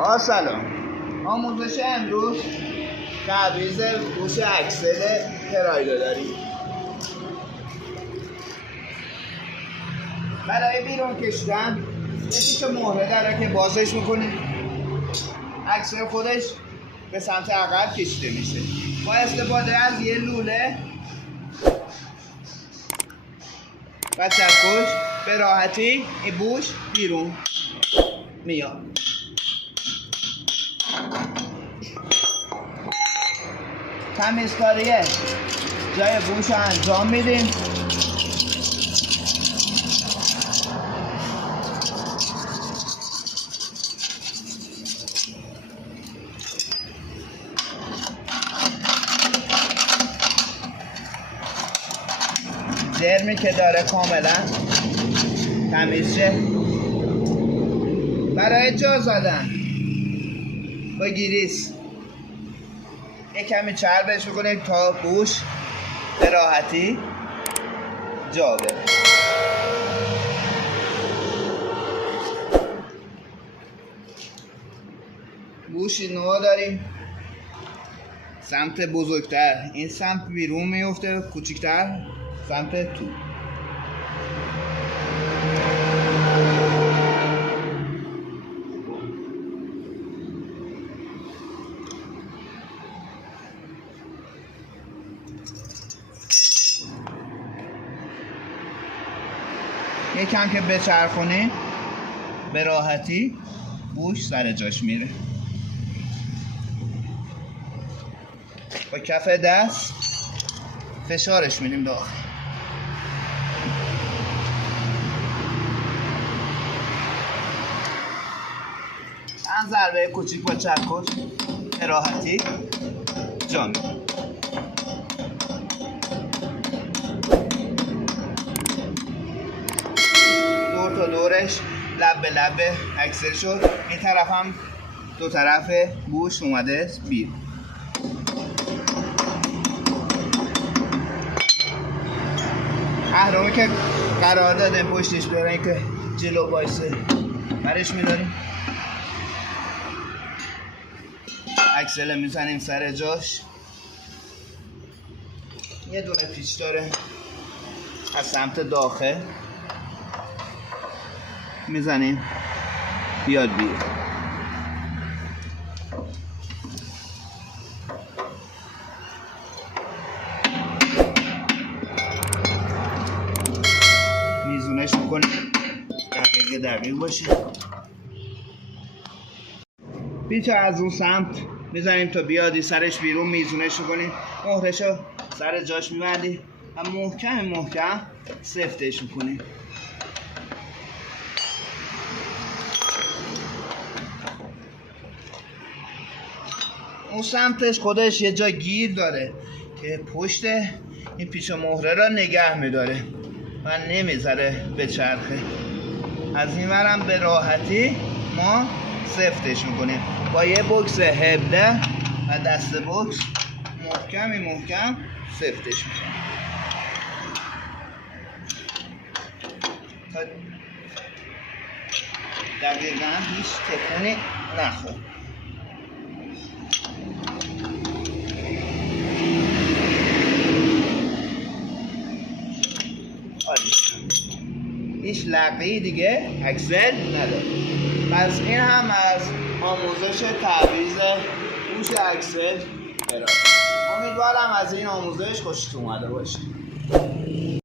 با سلام. آموزش امروز تعویض گوش اکسل پراید داریم. برای بیرون کشیدن یه پیچ مهره داره که بازش میکنه، اکسل خودش به سمت عقب کشیده میشه. با استفاده از یه لوله و چکش به راحتی این بوش بیرون میاد. تمیزکاری جای بوش رو انجام میدیم. جرمی که داره کاملا تمیز شه. برای جا زدن با گیریس یک کمی چربش بکنید تا بوش به راحتی جا بره. بوش نوع داریم سمت بزرگتر، این سمت بیرون میفته، کوچکتر سمت تو. یکم که بچرخونی به راحتی بوش سر جاش میره. با کف دست فشارش میدیم داخل. چند ضربه کوچیک با چکش به راحتی جا میره. دور تا دورش لب به لب اکسل شد. این طرف هم دو طرف بوش اومده بیرون. اهرامی که قرار داده پشتش برای که جلو بایسته برش میداریم. اکسل میزنیم سر جاش. یه دونه پیچ داره از سمت داخل میزنیم بیاد بیرون. میزونش میکنیم دقیق باشه. پیچ از اون سمت میزنیم تا بیادی سرش بیرون. میزونش میکنیم، مهرشو سر جاش میبندیم و محکم سفتش میکنیم. اون سمتش خودش یه جا گیر داره که پشت این پیچ و مهره را نگه میداره و نمیذاره به از این ورم به راحتی ما سفتش میکنیم با یه بوکس 17 و دست بوکس محکم سفتش میکنیم تا دقیقا هیچ تکونی نخور. هیچ لقه‌ای دیگه اکسل نداره. پس این هم از آموزش تعویض گوش اکسل پراید. امیدوارم از این آموزش خوشتون اومده باشه.